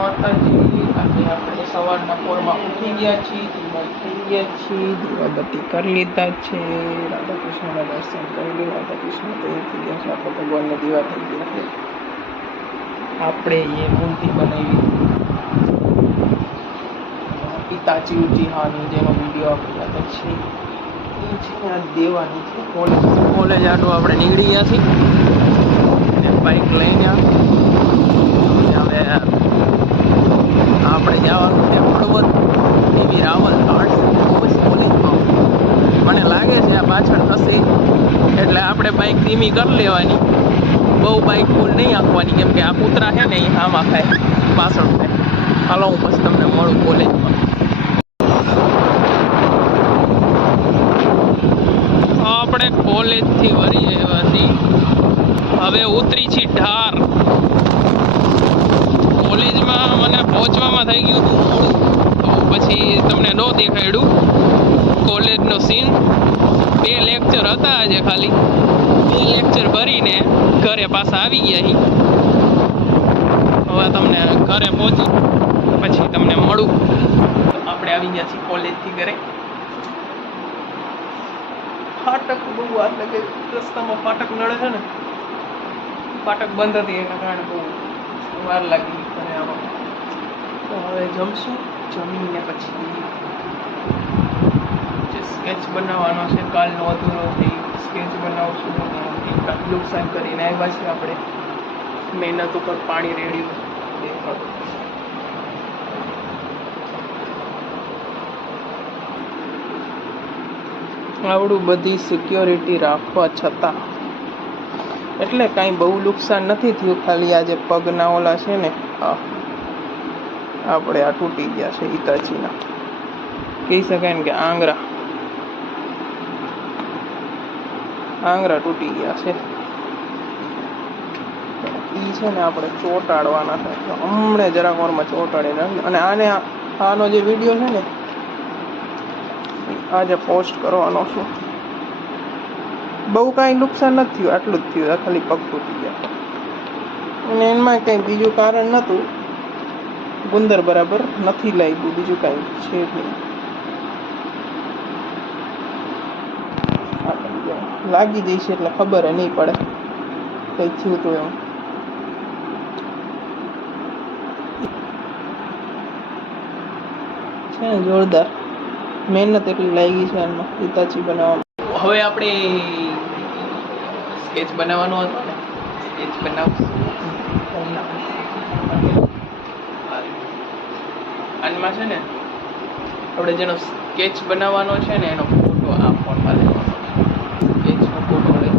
માતાજી. આજે આપણે સવારના પોરમાં ઉઠી ગયા છીએ, તૈયાર થઈ ગયા છીએ, દીવાબત્તી કરી લીધા છે, રાધા કૃષ્ણના દર્શન કરી લે. રાધા કૃષ્ણ તૈયાર થઈ ગયા છે, આપણે ભગવાનને દીવા થઈ ગયા છે. આપણે એ મૂર્તિ બનાવી પિતાજી ઊંચી હાની, જેનો વિડીયો આપણે આગળ છે એ છે આ દેવાની છે. કોલેજ આટલું આપણે નીકળી ગયા છીએ, બાઇક લઈને હવે આપણે જવાનું છે હળવદ એવી રાવલ ઘાટ. પછી કોલેજમાં મને લાગે છે આ પાછળ થશે એટલે આપણે બાઇક ધીમી કરી લેવાની, બહુ બાઇક ફૂલ નહીં આંકવાની, કેમ કે આ કૂતરા છે ને એ આમાં ખાય પાછળ થાય. હાલો હું પછી તમને મળું કોલેજમાં. આપણે કોલેજથી વળી આવ્યાથી હવે ઉતરી છી ઢાર. કોલેજમાં મને પહોંચવામાં થઈ ગયું હતું મોડું, તો પછી તમને ન દેખાડ્યું કોલેજનો સીન. 2 લેક્ચર હતા આજે, ખાલી 2 લેક્ચર ભરીને ઘરે પાછા આવી ગયા. હવે તમને ઘરે પહોંચી પછી તમને મળું. આપણે આવી ગયા છીએ કોલેજથી ઘરે. ફાટક બહુ વાર લાગે, રસ્તામાં ફાટક નડે છે ને, ફાટક બંધ હતી એના કારણે બહુ વાર લાગી અને આમાં. તો હવે જમશું, જમીને પછી જે સ્કેચ બનાવવાનો છે કાલનો અધૂરો થઈ સ્કેચ બનાવશું. નુકસાન કરીને આવ્યા છીએ આપણે, મહેનત ઉપર પાણી રેડ્યું. આવડું બધી સિક્યોરિટી રાખવા છતાં એટલે કાંઈ બહુ નુકસાન નથી થયું. ખાલી આજે પગના ઓલા છે ને આપણે આ તૂટી ગયા છે હિતાચીના, કહી શકાય ને કે આંગરા તૂટી ગયા છે. એ છે ને આપણે ચોંટાડવાના છે, હમણાં જરાક વારમાં ચોંટાડીને. અને આનો જે વિડીયો છે ને આજે પોસ્ટ કરવાનો છું. બહુ કાંઈ નુકસાન નથી થયું, આટલું જ થયું, ખાલી પગ તૂટી ગયા. અને એમાં કંઈ બીજું કારણ નહોતું, ગુંદર બરાબર નથી લાગ્યું, બીજું કાંઈ છે નહીં. લાગી જઈશે એટલે ખબર નહીં પડે કંઈ થયું તો એમ. છે ને જોરદાર મહેનત એટલી લાગી છે એમાં હિતાચી બનાવવામાં. હવે આપણે સ્કેચ બનાવવાનો હતો ને, સ્કેચ બનાવશું. આનમાં છે ને આપણે જેનો સ્કેચ બનાવવાનો છે ને એનો ફોટો આ ફોનમાં લેવાનો છે. સ્કેચનો ફોટો લઈ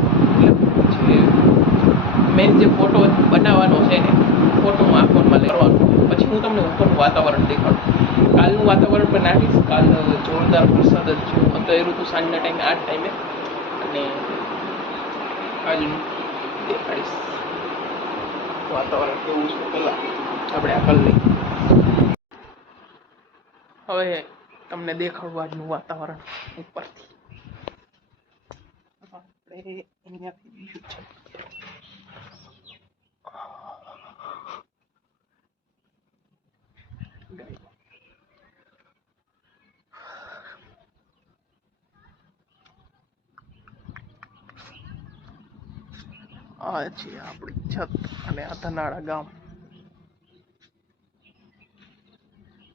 મેન જે ફોટો બનાવવાનો છે ને ફોટો હું આ ફોનમાં લેવાનો. પછી હું તમને ઉપરનું વાતાવરણ દેખાડું. કાલનું વાતાવરણ પણ નાખીશ. કાલ જોરદાર વરસાદ જ છે, અત્યારે તો સાંજના ટાઈમે આ ટાઈમે, અને આજનું દેખાડીશ વાતાવરણ કેવું છે. પહેલાં આપણે આ કરી લઈએ, હવે તમને દેખાડવું આજનું વાતાવરણ ઉપરથી. આપણે અહીંયાથી બીજું છે આ છે આપણી છત અને આ ધનાળા ગામ.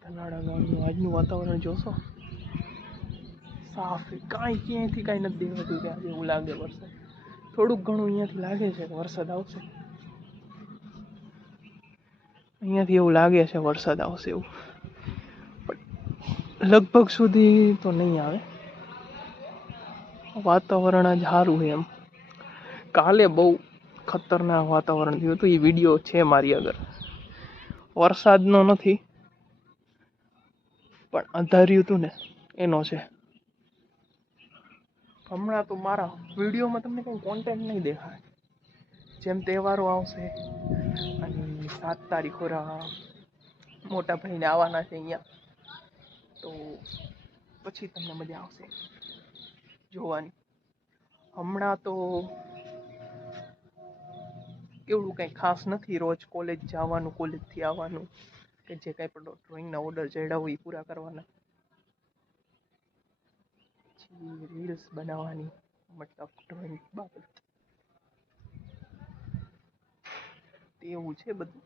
ધનાળા ગામનું આજનું વાતાવરણ જોશો, સાફ, કાંઈ ક્યાંયથી કાંઈ નથી દેખાતું કે આજે એવું લાગે વરસાદ. થોડુંક ઘણું અહીંયાથી લાગે છે કે વરસાદ આવશે, અહીંયાથી એવું લાગે છે વરસાદ આવશે એવું, પણ લગભગ સુધી તો નહીં આવે. વાતાવરણ જ સારું છે એમ. કાલે બહુ ખતરનાક વાતાવરણ થયું હતું, એ વિડીયો છે મારી આગળ. વરસાદનો નથી પણ અંધાર્યું હતું ને એનો છે. હમણાં તો મારા વિડીયોમાં તમને કંઈ કોન્ટેન્ટ નહીં દેખાય. જેમ તહેવારો આવશે અને 7 તારીખો મોટા ભાઈને આવવાના છે અહીંયા, તો પછી તમને મજા આવશે જોવાની. હમણાં તો એવું કંઈ ખાસ નથી, રોજ કોલેજ જવાનું, કોલેજથી આવવાનું, કે જે કાંઈ પણ ડ્રોઈંગના ઓર્ડર ચડ્યા હોય એ પૂરા કરવાના. પછી રીલ્સ બનાવવાની, મતલબ ડ્રોઈંગ બાબત એવું છે બધું.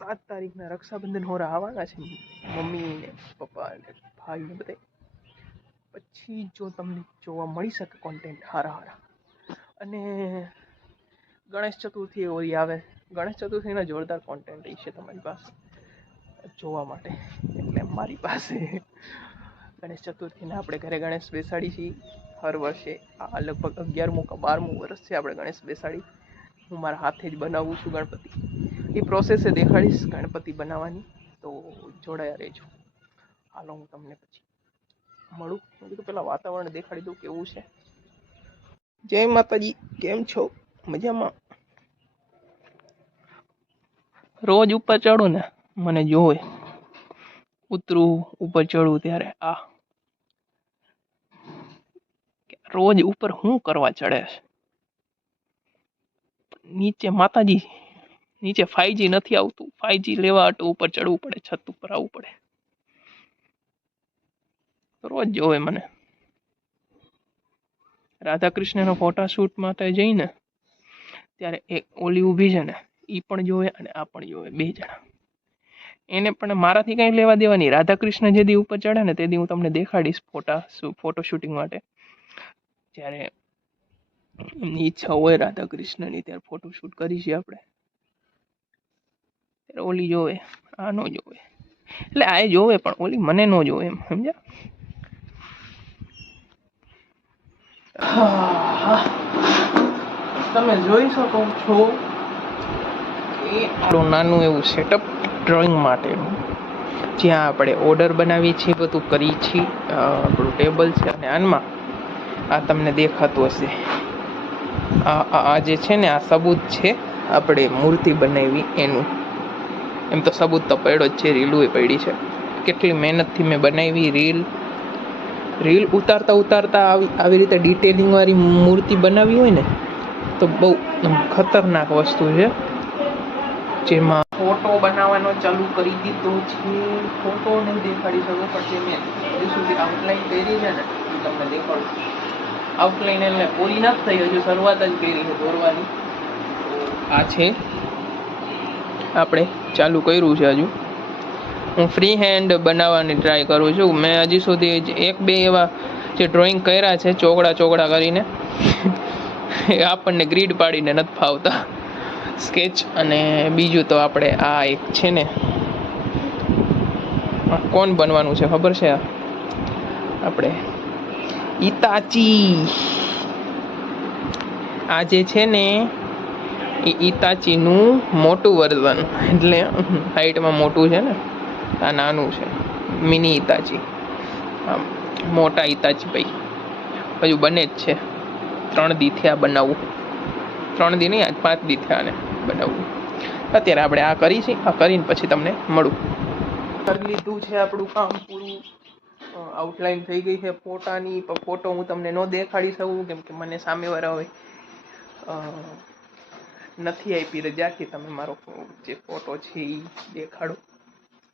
7 તારીખના રક્ષાબંધન હોરા આવવાના છે, મમ્મી ને પપ્પા ને ભાઈ ને બધા. પછી જો તમને જોવા મળી શકે કોન્ટેન્ટ હારા. અને ગણેશ ચતુર્થી ઓરી આવે, ગણેશ ચતુર્થીના જોરદાર કોન્ટેન્ટ છે તમારી પાસે જોવા માટે. એટલે મારી પાસે ગણેશ ચતુર્થીને આપણે ઘરે ગણેશ બેસાડી છીએ હર વર્ષે. આ લગભગ 11મું કે 12મું વર્ષ છે આપણે ગણેશ બેસાડી. હું મારા હાથે જ બનાવું છું ગણપતિ. એ પ્રોસેસે દેખાડીશ ગણપતિ બનાવવાની, તો જોડાયા રહેજો. હાલો હું તમને પછી મળું. હું કીધું પેલા વાતાવરણ દેખાડી દઉં કેવું છે. જય માતાજી, કેમ છો? મજામાં? રોજ ઉપર ચડું ને મને જોવે, ઉતરું ઉપર ચડું ત્યારે રોજ ઉપર શું કરવા ચડે છે? નીચે માતાજી, નીચે 5G નથી આવતું. 5G લેવા હાટુ ઉપર ચડવું પડે, છત ઉપર આવવું પડે. રોજ જોવે મને. રાધા કૃષ્ણનો ફોટોશૂટ માટે જઈને ત્યારે એક ઓલી ઊભી છે ને, એ પણ જોવે અને આ પણ જોવે, 2 જણા. એને પણ મારાથી કંઈ લેવા દેવા નહીં. રાધા કૃષ્ણ જે દી ઉપર ચડે ને તે દી હું તમને દેખાડીશ ફોટો શૂટિંગ માટે. જ્યારે એમની ઈચ્છા હોય રાધા કૃષ્ણની ત્યારે ફોટો શૂટ કરીશું આપણે. ત્યારે ઓલી જોવે, આ ન જોવે. એટલે આ જોવે પણ ઓલી મને ન જોવે, એમ સમજ્યા? તમે જોઈ શકો છો કે આપણું નાનું એવું સેટઅપ ડ્રોઈંગ માટેનું, જ્યાં આપણે ઓર્ડર બનાવીએ છીએ, બધું કરીએ છીએ. આપણું ટેબલ છે અને આનમાં આ તમને દેખાતું હશે, આ જે છે ને આ સબૂત છે આપણે મૂર્તિ બનાવી એનું. એમ તો સબૂત તો પડ્યો જ છે, રીલું એ પડી છે. કેટલી મહેનતથી મેં બનાવી રીલ ઉતારતા આવી રીતે ડિટેલિંગ વાળી મૂર્તિ બનાવી હોય ને તો બહુ ખતરનાક વસ્તુ છે. જેમાં ફોટો બનાવવાનો ચાલુ કરી દીધો છે. ફોટો નહીં દેખાડી શકું, પણ જે મેં હજુ સુધી આઉટલાઈન કરી છે ને એ તમને દેખાડું. આઉટલાઈન એટલે પૂરી નથી થઈ, હજુ શરૂઆત જ કરી છે દોરવાની. આ છે આપણે ચાલુ કર્યું છે. હજુ હું ફ્રી હેન્ડ બનાવવાની ટ્રાય કરું છું. મેં હજી સુધી 1-2 એવા જે ડ્રોઈંગ કર્યા છે ચોગડા કરીને, એ આપણને ગ્રીડ પાડીને નથી ફાવતા, સ્કેચ. અને બીજું તો આપણે આ એક છે ને, કોણ બનવાનું છે ખબર છે? આપણે ઈતાચી. આ જે છે ને એ ઈતાચીનું મોટું વર્ઝન, એટલે હાઈટમાં મોટું છે ને, આ નાનું છે, મિની ઈતાચી. મોટા ઈતાચી ભાઈ હજુ બને જ છે. 3 દી થયા બનાવવું. 3 દી નહીં, આજ 5 દી થયા ને બનાવવું. અત્યારે આપણે આ કરીશું, આ કરીને પછી તમને મળું. કરી લીધું છે આપણું કામ પૂરું. આઉટલાઈન થઈ ગઈ છે ફોટાની. ફોટો હું તમને ન દેખાડી શકું કેમ કે મને સામેવાળા હોય નથી આપી રજા કે તમે મારો જે ફોટો છે એ દેખાડો.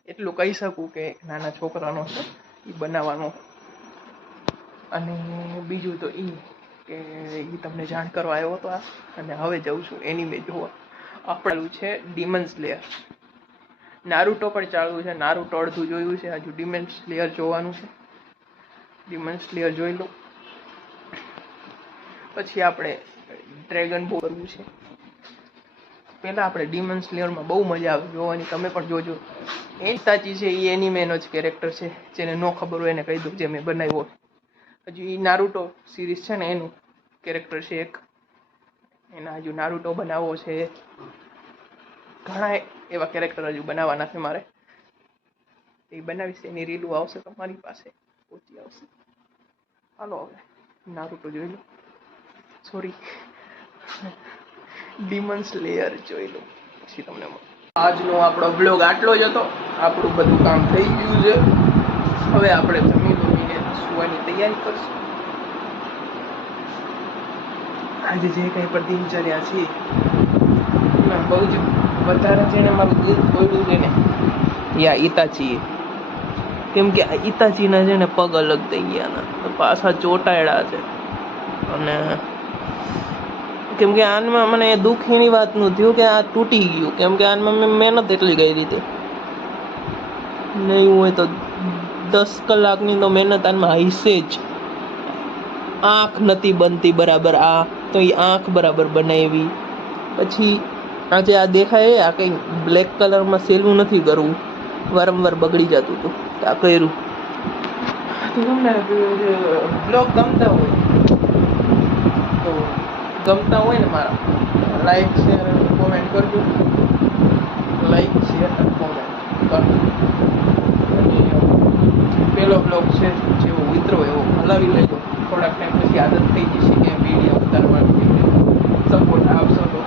એટલું કહી શકું કે નાના છોકરાનો છે એ બનાવવાનો. અને બીજું તો એ કે એ તમને જાણ કરવા આવ્યો હતો. અને હવે જઉં છું એનિમે જોવા. આપણું છે ડીમન સ્લેયર. નારુટો પણ ચાલુ છે. નારુટો અડધું જોયું છે, હજુ ડીમન સ્લેયર જોવાનું છે. ડીમન સ્લેયર જોઈ લો, પછી આપણે ડ્રેગન બોલ કરવું છે. પહેલા આપણે ડીમન સ્લેયરમાં બહુ મજા આવે જોવાની, તમે પણ જોજો. એ સાચી છે, એ એનિમેનો જ કેરેક્ટર છે. જેને ન ખબર હોય એને કહી દઉં, જે મેં બનાવ્યો. હજુ એ નારુટો સિરીઝ છે ને એનું કેરેક્ટર છે એક. એના હજુ નારુટો બનાવવો છે. ઘણા એવા કેરેક્ટર હજુ બનાવવાના છે મારે. એ બનાવીશ, એની રીલું આવશે તમારી પાસે, પહોંચી આવશે. હાલો હવે નારુટો જોઈ લો, સોરી ડીમન સ્લેયર જોઈ લો, પછી તમને આજનો આપણો બ્લોગ આટલો જ હતો. આપણું બધું કામ થઈ ગયું છે. હવે આપણે જમીને સુવાની તૈયારી કરશું. આજે જે કંઈ પણ દિનચર્યા છે એમાં બહુ જ વધારે છે ને મારું દિલ ખોલ્યું છે ને યા ઈતાચી, કેમ કે આ ઈતાચીના છે ને પગ અલગ થઈ ગયા ના, તો પાછા ચોટાડ્યા છે. અને કેમ કે આનમાં મને દુઃખ એની વાતનું થયું કે આ તૂટી ગયું, કેમ કે આનમાં મેં મહેનત એટલી કરી રીતે નહીં હોય તો 10 કલાકની તો મહેનત આનમાં હશે જ. આંખ નથી બનતી બરાબર, આ તો એ આંખ બરાબર બનાવી. પછી આજે આ દેખાય આ કંઈ બ્લેક કલરમાં સેલું નથી કરવું, વારંવાર બગડી જતું હતું, આ કર્યું. તમને બ્લોગ ગમતા હોય ને મારા, લાઈક શેર અને કોમેન્ટ કરજો. લાઈક શેર અને કોમેન્ટ કરજો. પેલો બ્લોગ છે, જેવો ઉતરો એવો હલાવી લેજો. થોડાક ટાઈમ પછી આદત થઈ જશે કે વિડીયો ઉતારવાની. સપોર્ટ આપશો તો